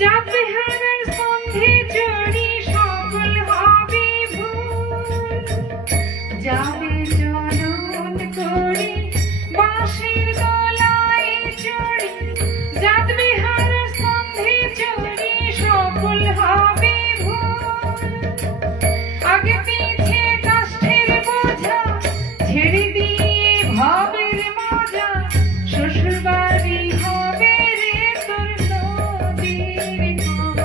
যাবে হারার সন্ধে চড়ি সকল হবে ভুল, যাবে চরণ করে বাঁশের গলায় চড়ি, যাবে হারার সন্ধে চড়ি সকল হবে ভুল। আগে পিছে কাষ্ঠের বোঝা ছেড়ে দিয়ে ভাবের মজা, শ্বশুর বাড়ি হবে রে তোর নদীর কোল,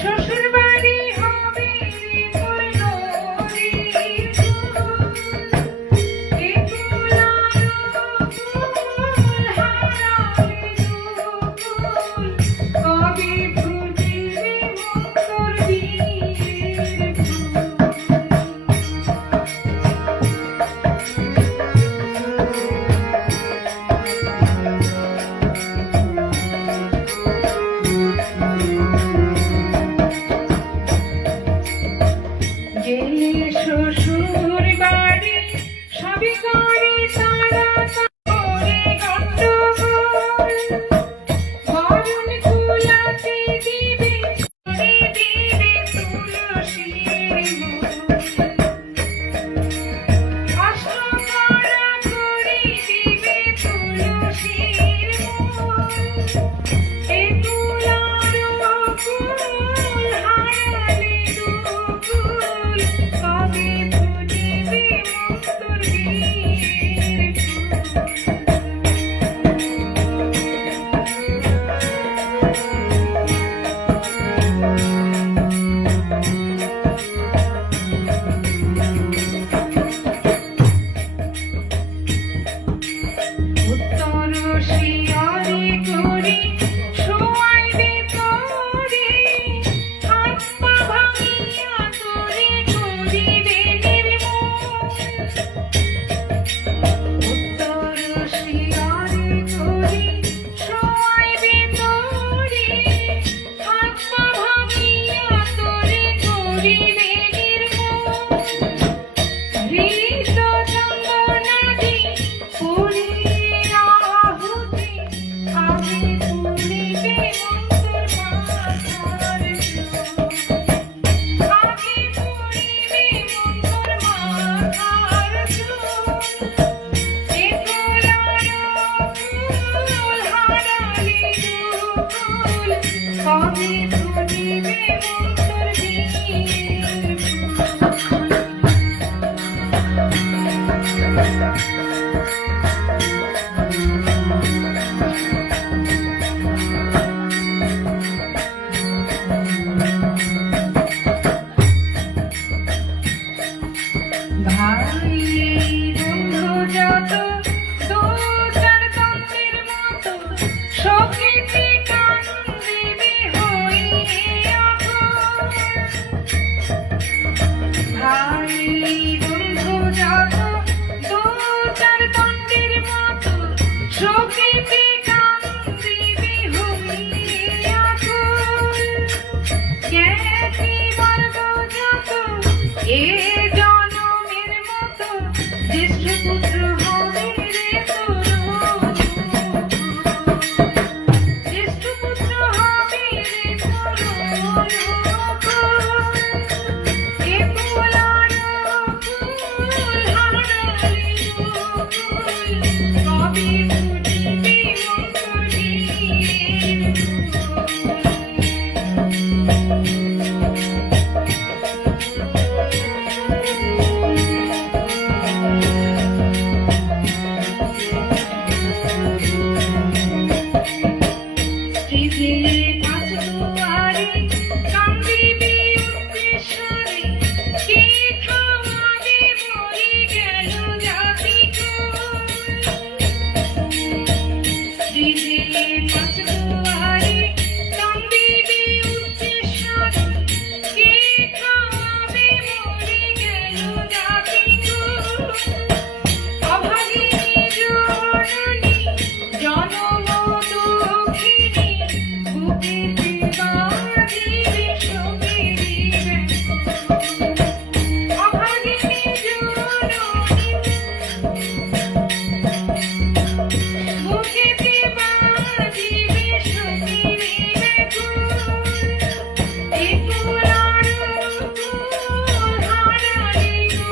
শ্বশুর বাড়ি হবে রে তোর নদীর কোল। এ কুলালো কুল হারালে দুকুল, কবে ফুটিবে মুক্তোর বীরের ফুল। গেলে শ্বশুর বাড়ি সবই করে তারা করে গন্ডগোল, বরণ কুলাতে দিবে করে দিবে তুলসীর মূল, অষ্টকরা করে দিবে তুলসীর মূল। এ কুলালো কুল হারালে দুকুল, কবে ফুটিবে মুক্তোর বীরের ফুল। উত্তর শিয়রে করি শোয়াইবে তোরে, হাত পা ভাঙিয়া তোরে করিবে নির্মূল। উত্তর শিয়রে করি শোয়াইবে তোরে, হাত পা ভাঙিয়া তোরে করিবে নির্মূল। হৃদ চন্দনাদি পুরীর আহুতি, আগে পুরিবে মন্তর মাথার চুল, আগে পুরিবে মন্তর মাথার চুল। এ কুলালো কুল হারালে দুকুল, কবে ফুটিবে মুক্তোর বীরের ফুল। ভাই বন্ধু যত দু চার তন্ত্রের মতো, সখীতে কান্দিবে হইয়ে আকুল। ভাই বন্ধু যত দু চার তন্ত্রের মতো, সখীতে কান্দিবে হইয়ে আকুল। জ্ঞাতি বর্গ যত এ জনমের মতো, জ্যেষ্ঠ পুত্র হবে রে তোর অনুকূল, জ্যেষ্ঠ পুত্র হবে রে তোর অনুকূল। এ কুলালো কুল হারালে দুকুল, কবে ফুটিবে মুক্তোর বীরের ফুল।